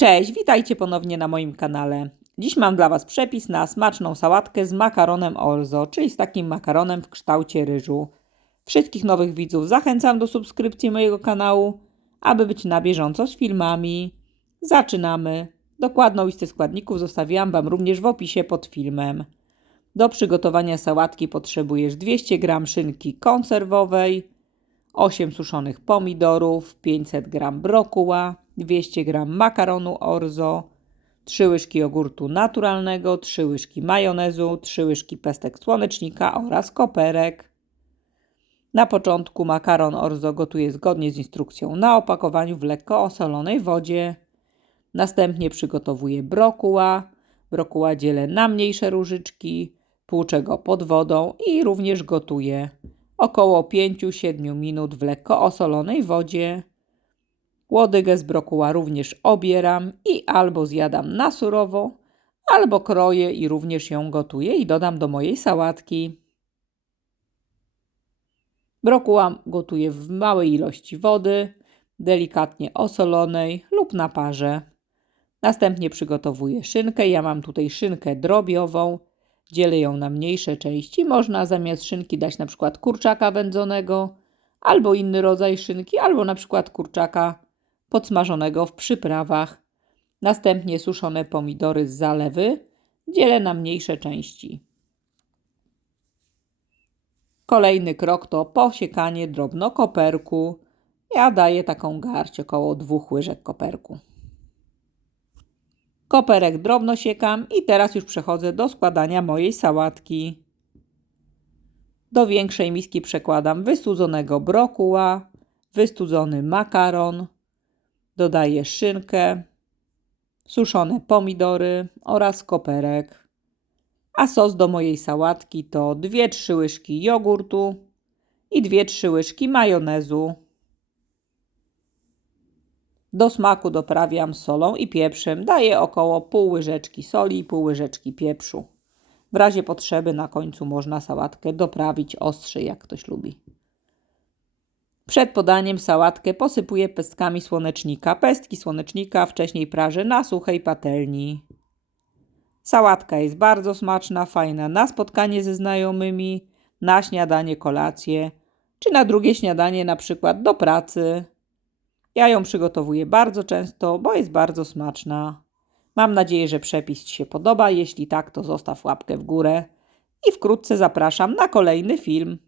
Cześć, witajcie ponownie na moim kanale. Dziś mam dla Was przepis na smaczną sałatkę z makaronem orzo, czyli z takim makaronem w kształcie ryżu. Wszystkich nowych widzów zachęcam do subskrypcji mojego kanału, aby być na bieżąco z filmami. Zaczynamy. Dokładną listę składników zostawiłam Wam również w opisie pod filmem. Do przygotowania sałatki potrzebujesz 200 g szynki konserwowej, 8 suszonych pomidorów, 500 g brokuła, 200 g makaronu orzo, 3 łyżki jogurtu naturalnego, 3 łyżki majonezu, 3 łyżki pestek słonecznika oraz koperek. Na początku makaron orzo gotuję zgodnie z instrukcją na opakowaniu w lekko osolonej wodzie. Następnie przygotowuję brokuła. Brokuła dzielę na mniejsze różyczki, płuczę go pod wodą i również gotuję około 5-7 minut w lekko osolonej wodzie. Łodygę z brokuła również obieram i albo zjadam na surowo, albo kroję i również ją gotuję i dodam do mojej sałatki. Brokuła gotuję w małej ilości wody, delikatnie osolonej lub na parze. Następnie przygotowuję szynkę. Ja mam tutaj szynkę drobiową. Dzielę ją na mniejsze części. Można zamiast szynki dać na przykład kurczaka wędzonego, albo inny rodzaj szynki, albo na przykład kurczaka podsmażonego w przyprawach. Następnie suszone pomidory z zalewy dzielę na mniejsze części. Kolejny krok to posiekanie drobno koperku. Ja daję taką garść około dwóch łyżek koperku. Koperek drobno siekam i teraz już przechodzę do składania mojej sałatki. Do większej miski przekładam wystudzonego brokuła, wystudzony makaron, dodaję szynkę, suszone pomidory oraz koperek. A sos do mojej sałatki to 2-3 łyżki jogurtu i 2-3 łyżki majonezu. Do smaku doprawiam solą i pieprzem. Daję około pół łyżeczki soli i pół łyżeczki pieprzu. W razie potrzeby na końcu można sałatkę doprawić ostrzej, jak ktoś lubi. Przed podaniem sałatkę posypuję pestkami słonecznika. Pestki słonecznika wcześniej prażę na suchej patelni. Sałatka jest bardzo smaczna, fajna na spotkanie ze znajomymi, na śniadanie, kolację, czy na drugie śniadanie, na przykład do pracy. Ja ją przygotowuję bardzo często, bo jest bardzo smaczna. Mam nadzieję, że przepis Ci się podoba. Jeśli tak, to zostaw łapkę w górę i wkrótce zapraszam na kolejny film.